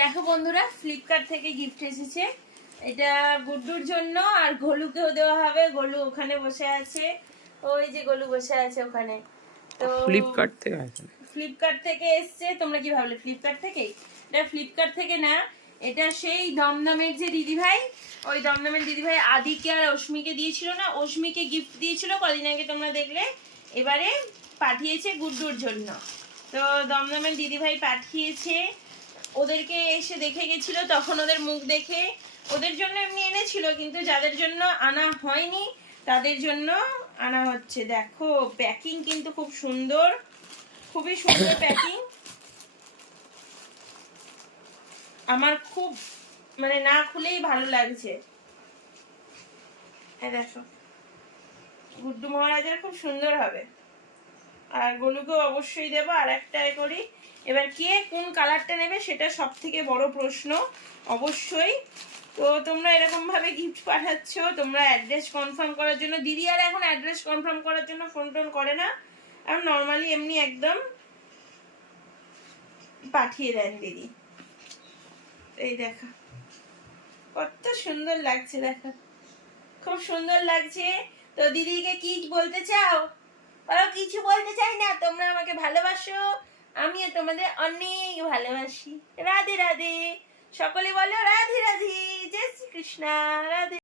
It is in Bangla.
দেখো বন্ধুরা, ফ্লিপকার্ট থেকে গিফট এসেছে। এটা গুড্ডুর জন্য আর গোলুকেও দেওয়া হবে। গোলু ওখানে বসে আছে, ওই যে গোলু বসে আছে ওখানে। তো ফ্লিপকার্ট থেকে এসছে। তোমরা কি ভাবলে ফ্লিপকার্ট থেকেই? এটা ফ্লিপকার্ট থেকে না, এটা সেই দমদমের যে দিদিভাই, ওই দমদমের দিদিভাই আদিকে আর অস্মিকে দিয়েছিল না, অস্মিকে গিফট দিয়েছিল কদিন আগে, তোমরা দেখলে। এবারে পাঠিয়েছে গুড্ডুর জন্য। তো দমদমের দিদিভাই পাঠিয়েছে, ওদেরকে এসে দেখে গেছিল, তখন ওদের মুখ দেখে ওদের জন্য এমনি এনেছিল, কিন্তু যাদের জন্য আনা হয়নি তাদের জন্য আনা হচ্ছে। দেখো প্যাকিং কিন্তু খুব সুন্দর, খুবই সুন্দর প্যাকিং। আমার খুব মানে না খুলেই ভালো লাগছে। দেখো গুড্ডু মহারাজের খুব সুন্দর হবে, আর গোলুকে অবশ্যই দেবো। আর একটা করি, এবার কে কোন কালারটা নেবে সেটা সব থেকে বড় প্রশ্ন অবশ্যই। তো তোমরা এরকম ভাবে গিফট পাঠাচ্ছ, তোমরা অ্যাড্রেস কনফার্ম করার জন্য, দিদি আর এখন অ্যাড্রেস কনফার্ম করার জন্য ফোন টোন করে না, আর নর্মালি এমনি একদম পাঠিয়ে দেন দিদি। এই দেখো কত সুন্দর লাগছে, দেখো খুব সুন্দর লাগছে। তো দিদিকে কি বলতে চাও? আর কিছু বলতে চাই না, তোমরা আমাকে ভালোবাসো, আমিও তোমাদের অনেক ভালোবাসি। রাধে রাধে, সকলে বলো রাধে রাধে, জয় শ্রী কৃষ্ণ, রাধে।